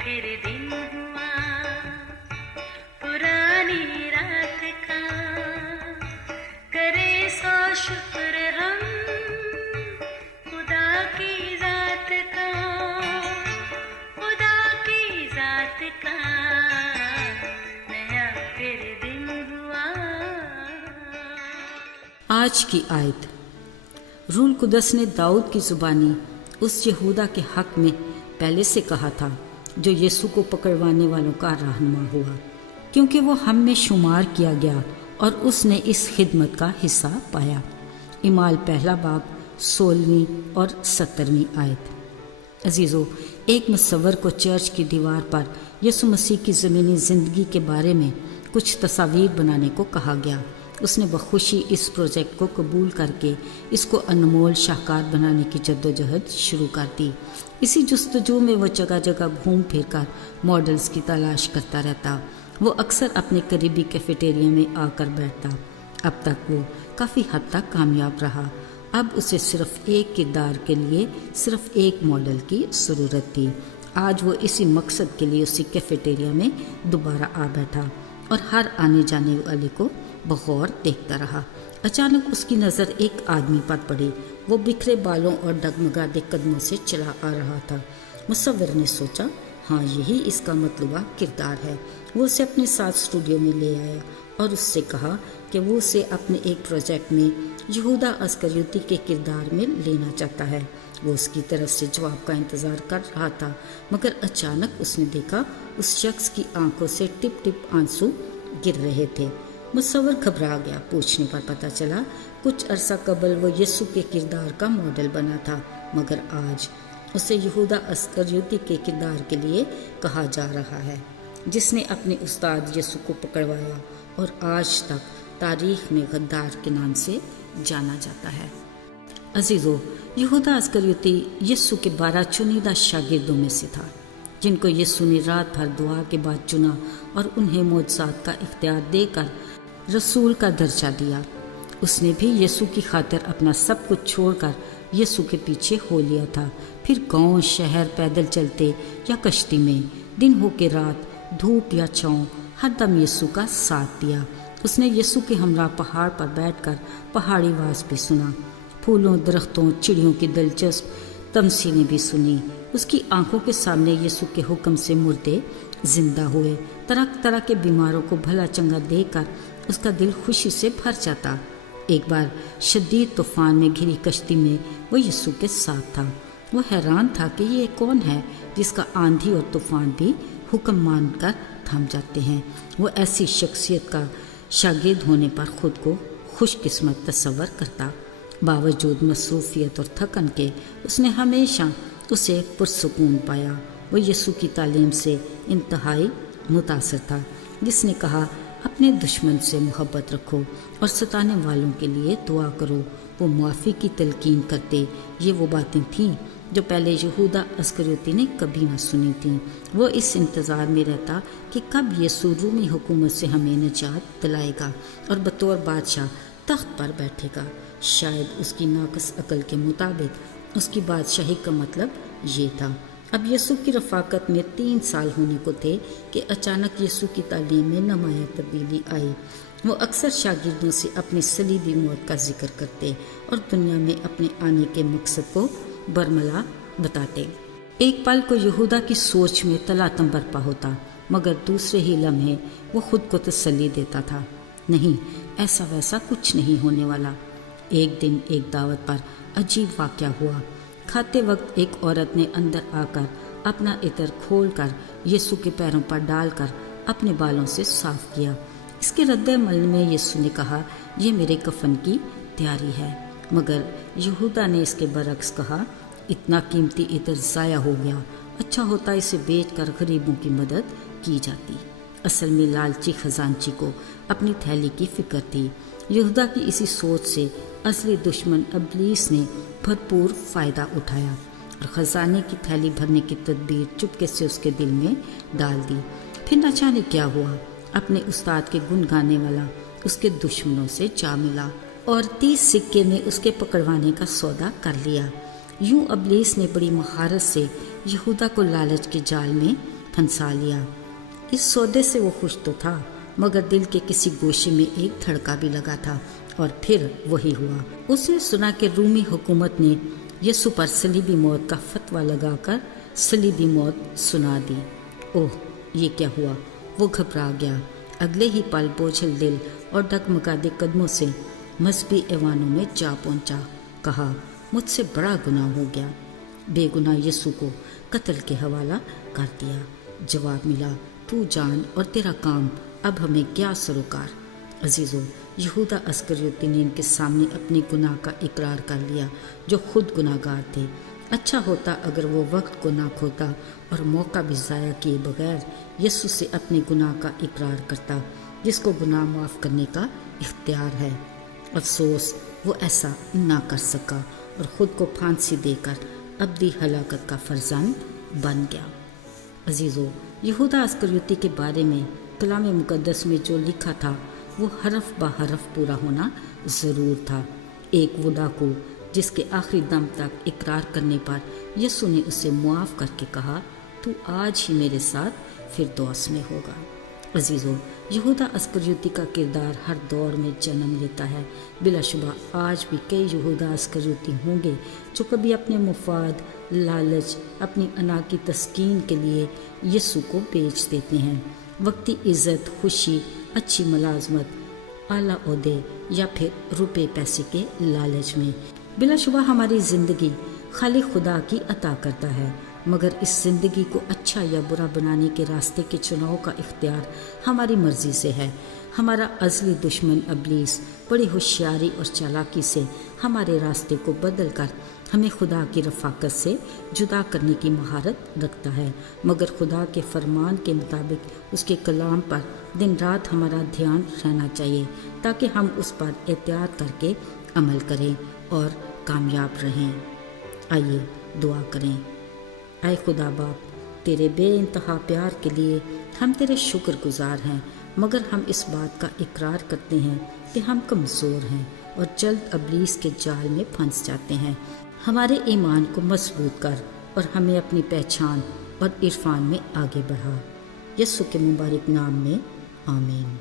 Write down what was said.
फिर दिन हुआ पुरानी रात का, करे सो शुक्र हम खुदा की जात का, खुदा की जात का, नया फिर दिन हुआ। आज की आयत। रूल कुदस ने दाऊद की जुबानी उस यहूदा के हक में पहले से कहा था जो यीशु को पकड़वाने वालों का रहनुमा हुआ, क्योंकि वो हम में शुमार किया गया और उसने इस खिदमत का हिस्सा पाया। इमाल पहला बाब 16वीं और 17वीं आयत। अजीज़ों, एक मुसव्वर को चर्च की दीवार पर यीशु मसीह की ज़मीनी ज़िंदगी के बारे में कुछ तस्वीर बनाने को कहा गया। उसने बखुशी इस प्रोजेक्ट को कबूल करके इसको अनमोल शाहकार बनाने की जद्दोजहद शुरू कर दी। इसी जुस्तजू में वो जगह जगह घूम फिर कर मॉडल्स की तलाश करता रहता। वो अक्सर अपने करीबी कैफेटेरिया में आकर बैठता। अब तक वो काफ़ी हद तक कामयाब रहा। अब उसे सिर्फ एक किरदार के लिए सिर्फ एक मॉडल की ज़रूरत थी। आज वो इसी मकसद के लिए उसी कैफेटेरिया में दोबारा आ बैठा और हर आने जाने वाले को बगौर देखता रहा। अचानक उसकी नज़र एक आदमी पर पड़ी। वो बिखरे बालों और डगमगाते कदमों से चला आ रहा था। मुसव्विर ने सोचा, हाँ, यही इसका मतलूबा किरदार है। वो उसे अपने साथ स्टूडियो में ले आया और उससे कहा कि वो उसे अपने एक प्रोजेक्ट में यहूदा अस्करियोती के किरदार में लेना चाहता है। वो उसकी तरफ से जवाब का इंतज़ार कर रहा था, मगर अचानक उसने देखा उस शख्स की आंखों से टिप टिप आंसू गिर रहे थे। मुसव्विर घबरा गया। पूछने पर पता चला कुछ अरसा कबल वो यीशु के किरदार का मॉडल बना था, मगर आज उसे यहूदा अस्करियोती के किरदार के लिए कहा जा रहा है, जिसने अपने उस्ताद यीशु को पकड़वाया और आज तक तारीख में गद्दार के नाम से जाना जाता है। अजीज़ों, यहूदा अस्करियोती यीशु के 12 चुनिंदा शागिर्दों में से था, जिनको यीशु ने रात भर दुआ के बाद चुना और उन्हें मौजज़ात का इख्तियार देकर रसूल का दर्जा दिया। उसने भी यीशु की खातिर अपना सब कुछ छोड़कर यीशु के पीछे हो लिया था। फिर गांव शहर पैदल चलते या कश्ती में, दिन हो के रात, धूप या छाँव, हर दम यीशु का साथ दिया। उसने यीशु के हमरा पहाड़ पर बैठकर पहाड़ी आवाज़ भी सुना। फूलों, दरख्तों, चिड़ियों की दिलचस्प तमसीलें भी सुनी। उसकी आंखों के सामने यीशु के हुक्म से मुर्दे जिंदा हुए। तरह तरह के बीमारों को भला चंगा देकर उसका दिल खुशी से भर जाता। एक बार शदीद तूफान में घिरी कश्ती में वो यीशु के साथ था। वो हैरान था कि ये कौन है जिसका आंधी और तूफान भी हुक्म मानकर थम जाते हैं। वो ऐसी शख्सियत का शागिर्द होने पर खुद को खुशकिस्मत तस्वर करता। बावजूद मसरूफियत और थकन के उसने हमेशा उसे पुरसुकून पाया। वो यीशु की तालीम से इंतहाई मुतासर था, जिसने कहा, अपने दुश्मन से मोहब्बत रखो और सताने वालों के लिए दुआ करो। वो मुआफ़ी की तलकीन करते। ये वो बातें थीं जो पहले यहूदा अस्करियोती ने कभी ना सुनी थीं। वो इस इंतज़ार में रहता कि कब यीशु रूमी हुकूमत से हमें निजात दिलाएगा और बतौर बादशाह तख्त पर बैठेगा। शायद उसकी नाकस अकल के मुताबिक उसकी बादशाही का मतलब ये था। अब यीशु की रफ़ाकत में 3 साल होने को थे कि अचानक यीशु की तालीम में नुमायाँ तब्दीली आई। वो अक्सर शागिर्दों से अपनी सलीबी मौत का जिक्र करते और दुनिया में अपने आने के मकसद को बरमला बताते। एक पल को यहूदा की सोच में तलातम बरपा होता, मगर दूसरे ही लम्हे वो खुद को तसल्ली देता था, नहीं, ऐसा वैसा कुछ नहीं होने वाला। एक दिन एक दावत पर अजीब वाक़या हुआ। खाते वक्त एक औरत ने अंदर आकर अपना इतर खोलकर यीशु के पैरों पर डालकर अपने बालों से साफ किया। इसके रद्द-ए-अमल में यीशु ने कहा, ये मेरे कफन की तैयारी है। मगर यहूदा ने इसके बरक्स कहा, इतना कीमती इतर ज़ाया हो गया, अच्छा होता इसे बेचकर गरीबों की मदद की जाती। असल में लालची खजानची को अपनी थैली की फिक्र थी। यहूदा की इसी सोच से असली दुश्मन इब्लीस ने भरपूर फ़ायदा उठाया और ख़जाने की थैली भरने की तदबीर चुपके से उसके दिल में डाल दी। फिर न जाने क्या हुआ, अपने उस्ताद के गुण गाने वाला उसके दुश्मनों से जा मिला और 30 सिक्के ने उसके पकड़वाने का सौदा कर लिया। यूं इब्लीस ने बड़ी महारत से यहूदा को लालच के जाल में फंसा लिया। इस सौदे से वो खुश तो था, मगर दिल के किसी गोशे में एक धड़का भी लगा था, और फिर वही हुआ। उसने सुना कि रूमी हुकूमत ने यीशु पर सलीबी मौत का फतवा लगाकर सलीबी मौत सुना दी। ओह, ये क्या हुआ? वो घबरा गया। अगले ही पल बोझल दिल और डगमगाते कदमों से मजहबी ऐवानों में जा पहुंचा। कहा, मुझसे बड़ा गुनाह हो गया, बेगुनाह यीशु को कत्ल के हवाला कर दिया। जवाब मिला, तू जान और तेरा काम, अब हमें क्या सरोकार। अजीज़ों, यहूदा अस्करियोती ने इनके सामने अपने गुनाह का इकरार कर लिया, जो खुद गुनाहगार थे। अच्छा होता अगर वो वक्त को ना खोता और मौका भी ज़ाया किए बगैर यीशु से अपने गुनाह का इकरार करता, जिसको गुनाह माफ़ करने का इख्तियार है। अफसोस, वो ऐसा ना कर सका और ख़ुद को फांसी देकर अब्दी हलाकत का फर्जंद बन गया। अजीज़ों, यहूदा अस्करियोती के बारे में कलाम मुक़द्दस में जो लिखा था वो हरफ ब हरफ पूरा होना ज़रूर था। एक वो डाकू जिसके आखिरी दम तक इकरार करने पर यीशु ने उसे मुआफ़ करके कहा, तू आज ही मेरे साथ फिरदौस में होगा। अजीज़ों, यहूदा अस्करियोती का किरदार हर दौर में जन्म लेता है। बिलाशुबा आज भी कई यहूदा अस्करियोती होंगे जो कभी अपने मुफाद, लालच, अपनी अना की तस्कीन के लिए यीशु को बेच देते हैं। वक्ती इज़्ज़त, खुशी, अच्छी मुलाजमत, आला ओहदे या फिर रुपए पैसे के लालच में। बिलाशुबा हमारी ज़िंदगी खाली खुदा की अता करता है, मगर इस ज़िंदगी को अच्छा या बुरा बनाने के रास्ते के चुनाव का इख्तियार हमारी मर्ज़ी से है। हमारा अज़ली दुश्मन इब्लीस बड़ी होशियारी और चालाकी से हमारे रास्ते को बदल कर हमें खुदा की रफ़ाकत से जुदा करने की महारत रखता है, मगर खुदा के फरमान के मुताबिक उसके कलाम पर दिन रात हमारा ध्यान रहना चाहिए, ताकि हम उस पर एहतियात करके अमल करें और कामयाब रहें। आइए दुआ करें। आए खुदा बाप, तेरे बेइंतहा प्यार के लिए हम तेरे शुक्रगुजार हैं, मगर हम इस बात का इकरार करते हैं कि हम कमज़ोर हैं और जल्द इब्लीस के जाल में फंस जाते हैं। हमारे ईमान को मजबूत कर और हमें अपनी पहचान और इरफान में आगे बढ़ा। यीशु के मुबारक नाम में आमीन।